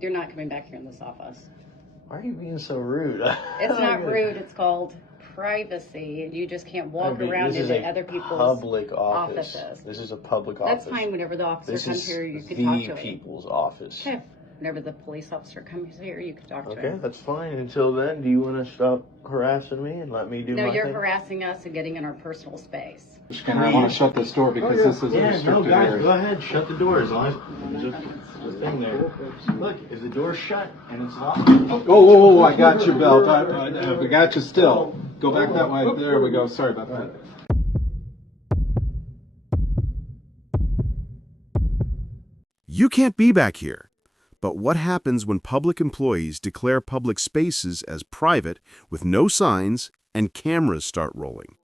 You're not coming back here in this office. Why are you being so rude? It's not rude. It's called privacy, and you just can't walk around into other people's public offices. This is a public office. That's fine. Whenever the officer comes here, you can talk to him. This is the people's office. Okay. Whenever the police officer comes here, you can talk to him. Okay, that's fine. Until then, do you want to stop harassing me and let me do my thing? No, you're harassing us and getting in our personal space. I want to shut this door because this is a restricted area. Go ahead, shut the door as long as there's a thing there. Look, if the door's shut and it's locked. Oh, I got you, Belt. I got you still. Go back that way. There we go. Sorry about that. You can't be back here. But what happens when public employees declare public spaces as private with no signs and cameras start rolling?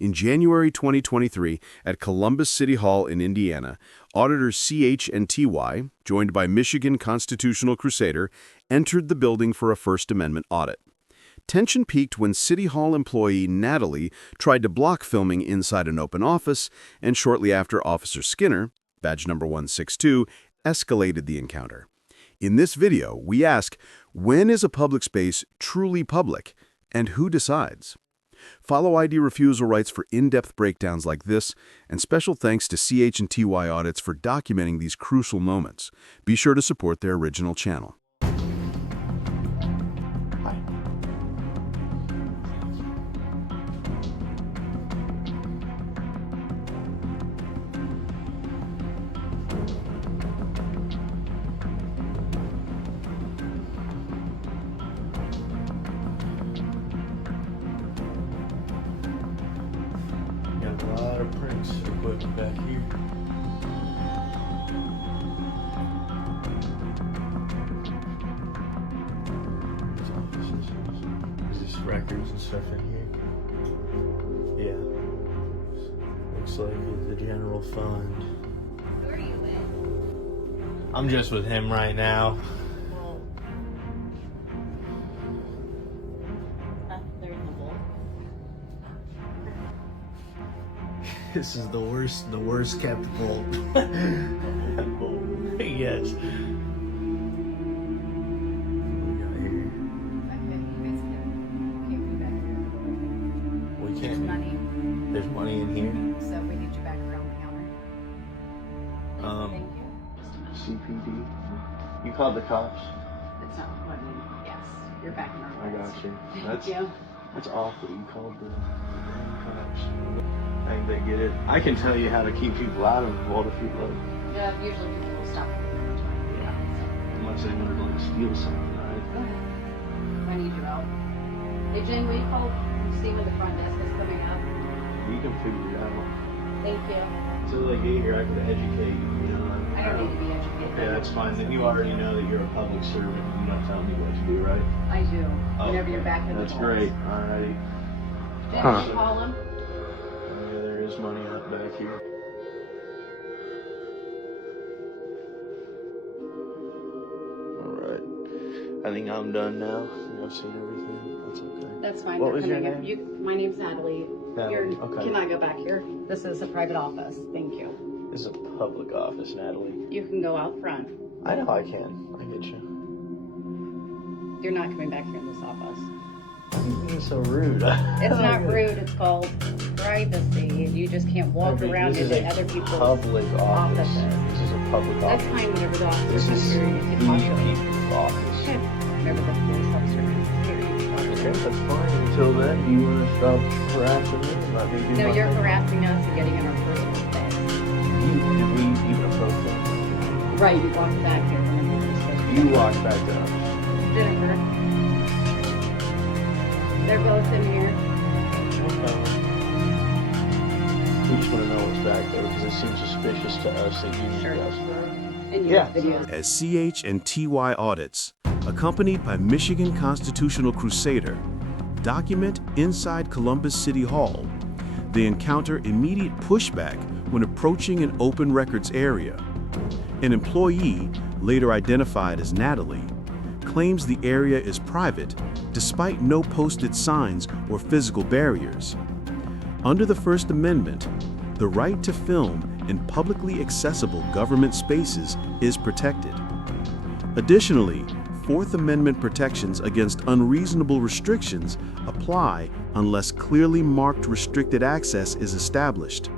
In January 2023, at Columbus City Hall in Indiana, auditors CH and TY, joined by Michigan Constitutional Crusader, entered the building for a First Amendment audit. Tension peaked when City Hall employee Natalie tried to block filming inside an open office, and shortly after, Officer Skinner, badge number 162, escalated the encounter. In this video, we ask, when is a public space truly public, and who decides? Follow ID Refusal rights for in-depth breakdowns like this, and special thanks to CH and TY Audits for documenting these crucial moments. Be sure to support their original channel. Got a lot of prints equipment back here. These offices. Is this records and stuff in here? Yeah. Looks like it's the general fund. Who are you with? I'm just with him right now. They're in the bowl. This is the worst kept vault. Yes. We can't. There's money. There's money in here. So we need you back around the counter. Thank you. CPD. You called the cops. It's not what I mean. Yes. You're back in our I rights. got you. Thank you. That's awful. You called the cops. I think they get it. I can tell you how to keep people out of vault if you'd like. Yeah, usually people will stop. Yeah. Unless they want to like steal something, right? Go ahead. I need you out. Hey, Jane, will you call, see when the front desk is coming up? You can figure it out. Thank you. Until they get here, I can educate you. You know. I don't need to be educated. Okay, that's fine. Then you already know that you're a public servant. You don't tell me what to do, right? I do. Oh, Whenever you're back in the that's vaults. great. Alrighty. Jane, Huh. will you call him? Yeah, there is money up back here. Alright. I think I'm done now. I've seen everything. That's okay. That's fine. What They're was your coming name? in. My name's Natalie. Natalie, You okay. cannot go back here. This is a private office. Thank you. This is a public office, Natalie. You can go out front. I know I can. I get you. You're not coming back here in this office. Why are you being so rude? It's not rude. It's called privacy, and you just can't walk around into other people's public office. offices. This is a public That's office. fine. Whenever the officer This comes is here, the you can talk to him. people's office. Okay. Whenever the police officer comes here, you can talk to Okay, him. that's fine. Until then, do you want to stop harassing me and let me do No, my you're thing? harassing us and getting in our personal space. Did we even approach them? Right, you walked back here. Whenever you were supposed to. You walked back down. Jennifer. They're both in here. Okay. We just want to know what's back there because it seems suspicious to us that you need Sure. us. And you Yeah. have videos. As CH and TY Audits, accompanied by Michigan Constitutional Crusader, document inside Columbus City Hall, they encounter immediate pushback when approaching an open records area. An employee, later identified as Natalie, claims the area is private despite no posted signs or physical barriers. Under the First Amendment, the right to film in publicly accessible government spaces is protected. Additionally, Fourth Amendment protections against unreasonable restrictions apply unless clearly marked restricted access is established.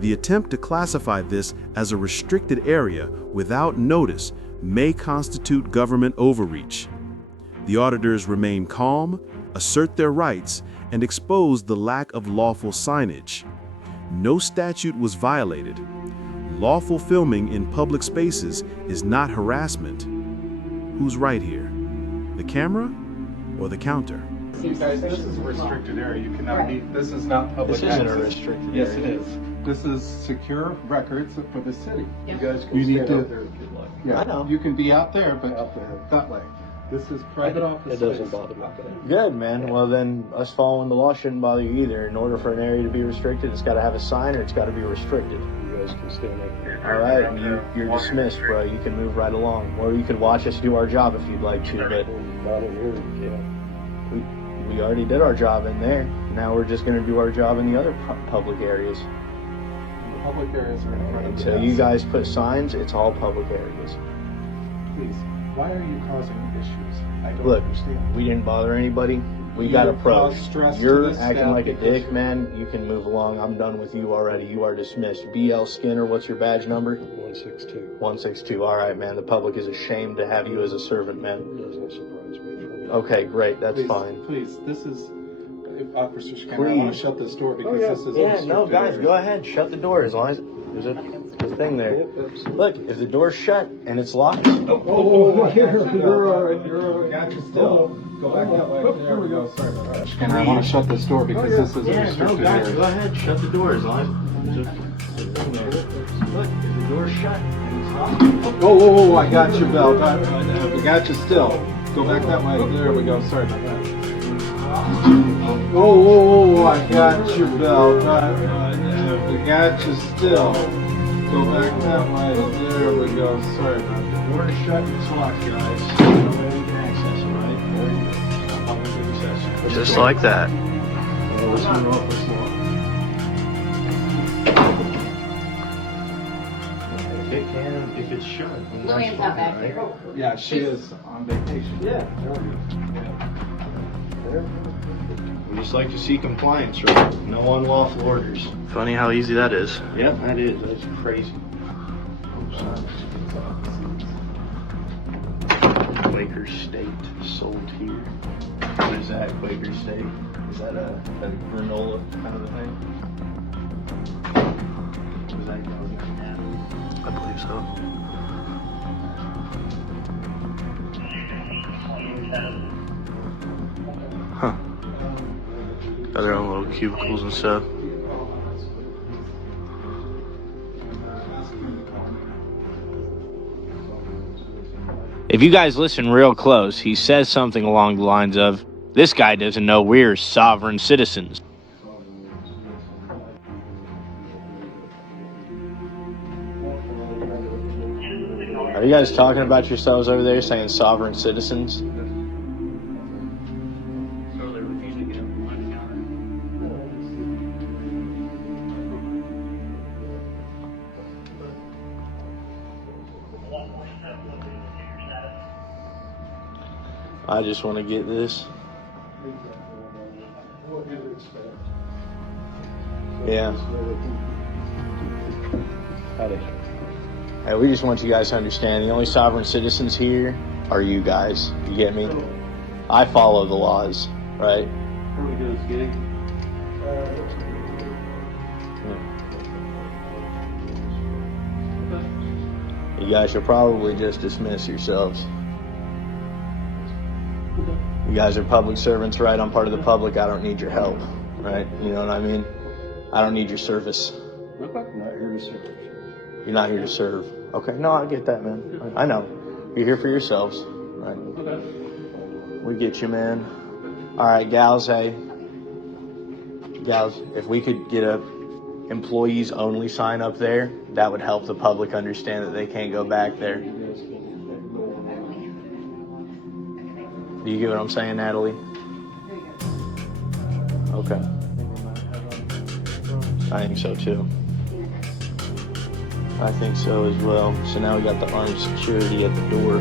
The attempt to classify this as a restricted area without notice may constitute government overreach. The auditors remain calm, assert their rights, and expose the lack of lawful signage. No statute was violated. Lawful filming in public spaces is not harassment. Who's right here? The camera or the counter? You guys, this is a restricted area. You cannot meet. This is not public This isn't a access. restricted Yes, area. it is. This is secure records for the city. Yeah. You guys can You need stay to- out there if you'd like. Yeah, I know. You can be out there, but Out there. that way. This is private office. It doesn't space. bother me. Good, man. Well, then us following the law shouldn't bother you either. In order for an area to be restricted, it's got to have a sign or it's got to be restricted. You guys can stand up here. All right, you're dismissed, bro. You can move right along. Or you can watch us do our job if you'd like to, but Not in here, you can't. we already did our job in there. Now we're just going to do our job in the other public areas. The public areas are in front of the Until you desk. guys put signs, it's all public areas. Please, why are you causing issues? I don't Look, understand. we didn't bother anybody. We You got cause approached. stress to You're the acting staff like a because dick, man. You can move along. I'm done with you already. You are dismissed. BL Skinner, what's your badge number? 162. 162. All right, man. The public is ashamed to have you as a servant, man. Doesn't surprise me. Okay, great. That's Please, fine. Please, this is, Officer Skinner, I want Please. to shut this door Oh, because this is a yeah, restricted no, guys, area. go ahead. Shut the door as long as there's a thing there. Look, if the door's shut and it's locked, Oh, you're all right. You're all right. Got you still. Go back that way. There we go. Sorry about that. And I want to shut this door because this is a yeah, no, restricted guys, go area. ahead. Shut the door as long as there's a thing there. Look, if the door's shut and it's locked. Oh, I got your belt. I got you still. Go back that way. There we go. Sorry about that. Oh, I got your belt. I got you still. Go back that way. There we go. Sorry about that. The door is shut and it's locked, guys. No way we can access it, right? It's not public access. Just like that. If it can, if it's shut. then that's Lillian's not fine, back right? here. Yeah, she is on vacation. We just like to see compliance, right? No unlawful orders. Funny how easy that is. Yep, that is. That's crazy. Quaker State sold here. What is that, Quaker State? Is that a granola kind of a thing? Was that going on now? I believe so. Huh. Got their own little cubicles and stuff. If you guys listen real close, he says something along the lines of, "This guy doesn't know we're sovereign citizens." Are you guys talking about yourselves over there saying sovereign citizens? I just want to get this. Yeah. Hey, we just want you guys to understand the only sovereign citizens here are you guys. You get me? I follow the laws, right? You guys should probably just dismiss yourselves. You guys are public servants, right? I'm part of the public. I don't need your help, right? You know what I mean? I don't need your service. Not here to serve. You're not here to serve. Okay, no, I get that, man. I know. You're here for yourselves, right? We get you, man. All right, gals, hey. Gals, if we could get a employees only sign up there, that would help the public understand that they can't go back there. Do you get what I'm saying, Natalie? Okay. I think so too. I think so as well. So now we got the armed security at the door.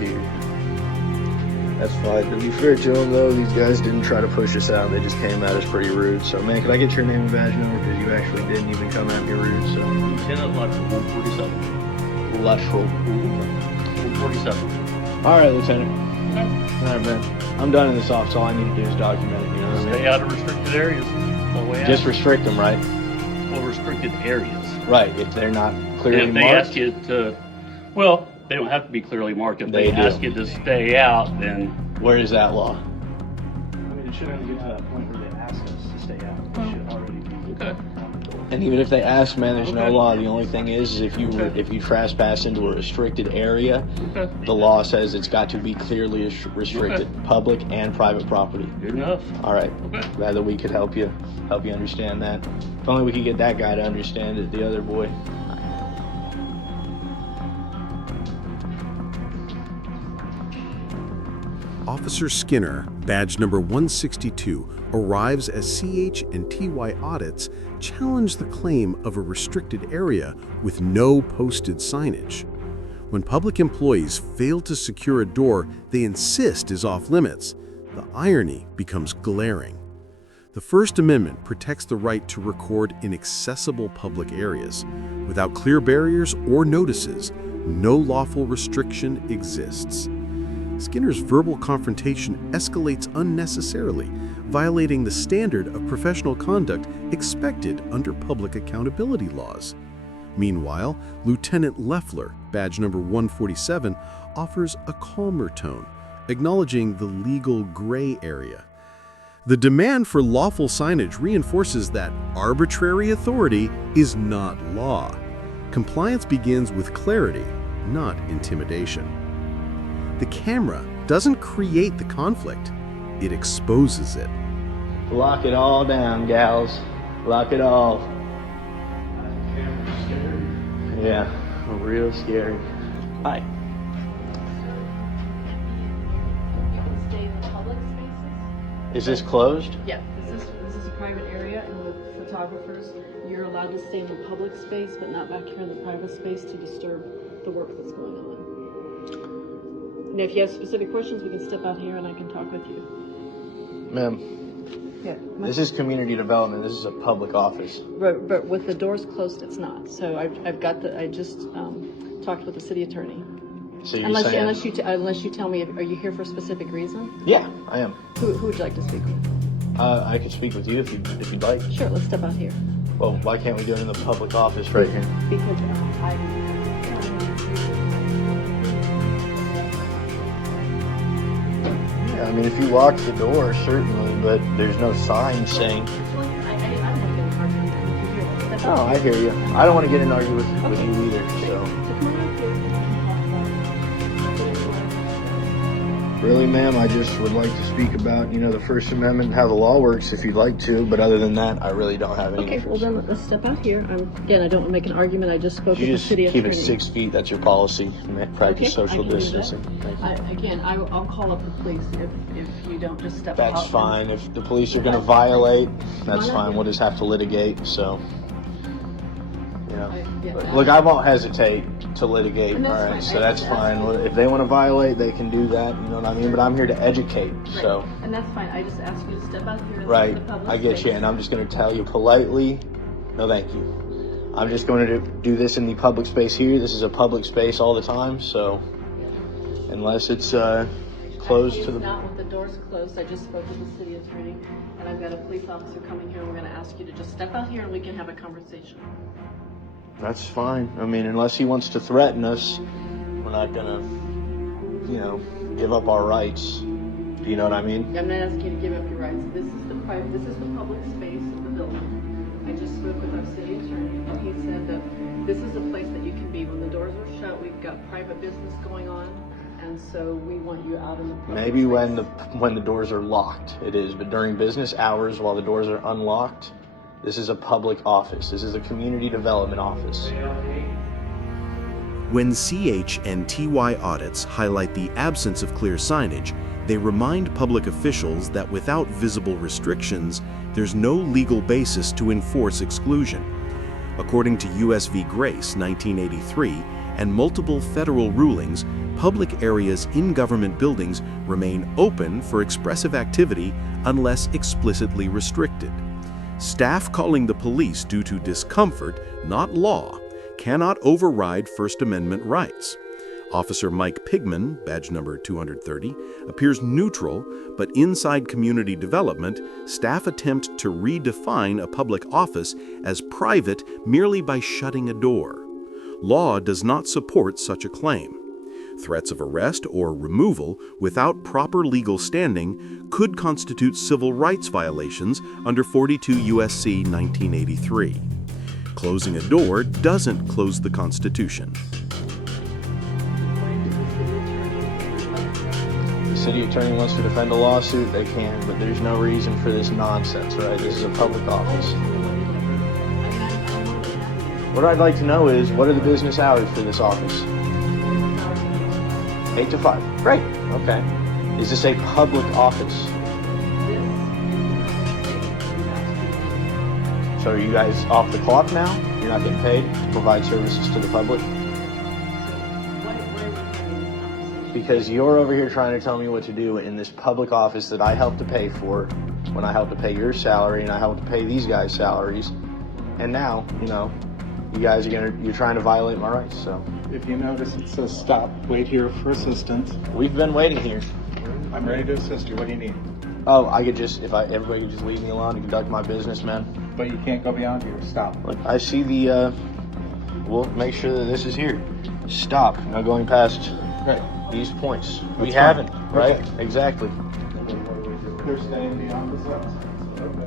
here. That's fine. To be fair to them, though, these guys didn't try to push us out. They just came at us pretty rude. So, man, can I get your name and badge number? Because you actually didn't even come at me rude, so. Lieutenant Lateral 147. Lateral. 147. All right, Lieutenant. All right, man. I'm done in this office. All I need to do is document it, you know what I mean? Stay out of restricted areas. No way out. Just restrict them, right? Well, restricted areas. Right, if they're not clearly If they marked. ask you to, well, they don't have to be clearly marked. If They they do. ask you to stay out, then Where is that law? I mean, it shouldn't get to that point where they ask us to stay out. It should already be. okay. And even if they ask, man, there's no Okay. law. The only thing is if you Okay. if you trespass into a restricted area, Okay. the law says it's got to be clearly restricted, public and private property. Good enough. All right. Okay. Glad that we could help you understand that. If only we could get that guy to understand it, the other boy. Officer Skinner, badge number 162, arrives as CH and TY Audits challenge the claim of a restricted area with no posted signage. When public employees fail to secure a door they insist is off limits, the irony becomes glaring. The First Amendment protects the right to record in accessible public areas. Without clear barriers or notices, no lawful restriction exists. Skinner's verbal confrontation escalates unnecessarily, violating the standard of professional conduct expected under public accountability laws. Meanwhile, Lieutenant Leffler, badge number 147, offers a calmer tone, acknowledging the legal gray area. The demand for lawful signage reinforces that arbitrary authority is not law. Compliance begins with clarity, not intimidation. The camera doesn't create the conflict, it exposes it. Lock it all down, gals. Lock it all. Yeah, real scary. Hi. You can stay in public spaces. Is this closed? Yeah, this is a private area, and with photographers, you're allowed to stay in the public space, but not back here in the private space to disturb the work that's going on. And if you have specific questions, we can step out here and I can talk with you. Ma'am, Yeah. this is community development. This is a public office. But with the doors closed, it's not. So I just talked with the city attorney. So you're saying... Unless you tell me, are you here for a specific reason? Yeah, I am. Who would you like to speak with? I can speak with you if you'd like. Sure, let's step out here. Well, why can't we do it in the public office right here? Because Yeah, I mean, if you lock the door, certainly, but there's no sign saying... Oh, I hear you. I don't want to get in an argument with you either, so... Really, ma'am, I just would like to speak about, the First Amendment and how the law works if you'd like to, but other than that, I really don't have any Okay, well interest. then let's step out here. Again, I don't want to make an argument. I just spoke You with the just city keep attorney. it 6 feet, that's your policy. Practice Okay, social I can do that. distancing. Thank you. I'll call up the police if you don't just step out. That's fine. If the police are going to violate, that's Come on fine. up. We'll just have to litigate, so... Yeah. But look, I won't hesitate to litigate, And all that's right? fine. So I that's just fine. asked you. If they want to violate, they can do that, you know what I mean? But I'm here to educate, so... And that's fine. I just asked you to step out here. Right, into the public I get space. you, and I'm just going to tell you politely, no thank you. I'm just going to do this in the public space here. This is a public space all the time, so unless it's closed Actually, to the... it's not with the doors closed. I just spoke with the city attorney, and I've got a police officer coming here. We're going to ask you to just step out here and we can have a conversation. That's fine. I mean, unless he wants to threaten us, we're not going to, give up our rights. Do you know what I mean? I'm not asking you to give up your rights. This is the public space of the building. I just spoke with our city attorney, and he said that this is a place that you can be. When the doors are shut, we've got private business going on, and so we want you out in the public Maybe space. when the doors are locked, it is. But during business hours, while the doors are unlocked, this is a public office. This is a community development office. When CH and TY Audits highlight the absence of clear signage, they remind public officials that without visible restrictions, there's no legal basis to enforce exclusion. According to U.S. v. Grace, 1983, and multiple federal rulings, public areas in government buildings remain open for expressive activity unless explicitly restricted. Staff calling the police due to discomfort, not law, cannot override First Amendment rights. Officer Mike Pigman, badge number 230, appears neutral, but inside community development, staff attempt to redefine a public office as private merely by shutting a door. Law does not support such a claim. Threats of arrest or removal without proper legal standing could constitute civil rights violations under 42 U.S.C. 1983. Closing a door doesn't close the Constitution. The city attorney wants to defend a lawsuit, they can, but there's no reason for this nonsense, right? This is a public office. What I'd like to know is, what are the business hours for this office? 8 to 5. Great. Okay. Is this a public office? So are you guys off the clock now? You're not getting paid to provide services to the public? Because you're over here trying to tell me what to do in this public office that I helped to pay for when I helped to pay your salary and I helped to pay these guys' salaries. And now, you guys you're trying to violate my rights, so. If you notice, it says stop, wait here for assistance. We've been waiting here. I'm ready to assist you. What do you need? Oh, I could just, everybody could just leave me alone to conduct my business, man. But you can't go beyond here. Stop. Look, I see we'll make sure that this is here. Stop, no going past Right. these points. We That's haven't, fine. right? Okay. Exactly. They're staying beyond the sets. Okay.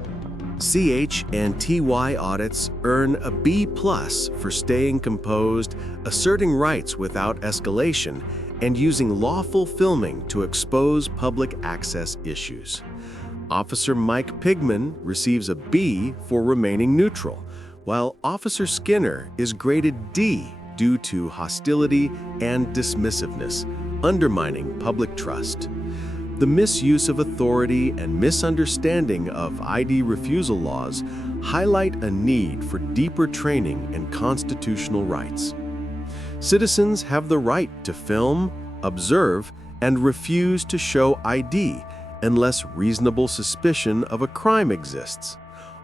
CH and TY Audits earn a B+ for staying composed, asserting rights without escalation, and using lawful filming to expose public access issues. Officer Mike Pigman receives a B for remaining neutral, while Officer Skinner is graded D due to hostility and dismissiveness, undermining public trust. The misuse of authority and misunderstanding of ID refusal laws highlight a need for deeper training in constitutional rights. Citizens have the right to film, observe, and refuse to show ID unless reasonable suspicion of a crime exists.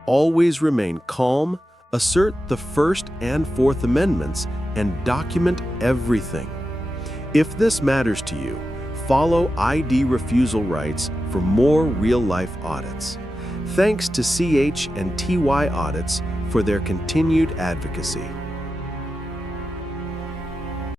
Always remain calm, assert the First and Fourth Amendments, and document everything. If this matters to you, follow ID refusal rights for more real-life audits. Thanks to CH and TY Audits for their continued advocacy.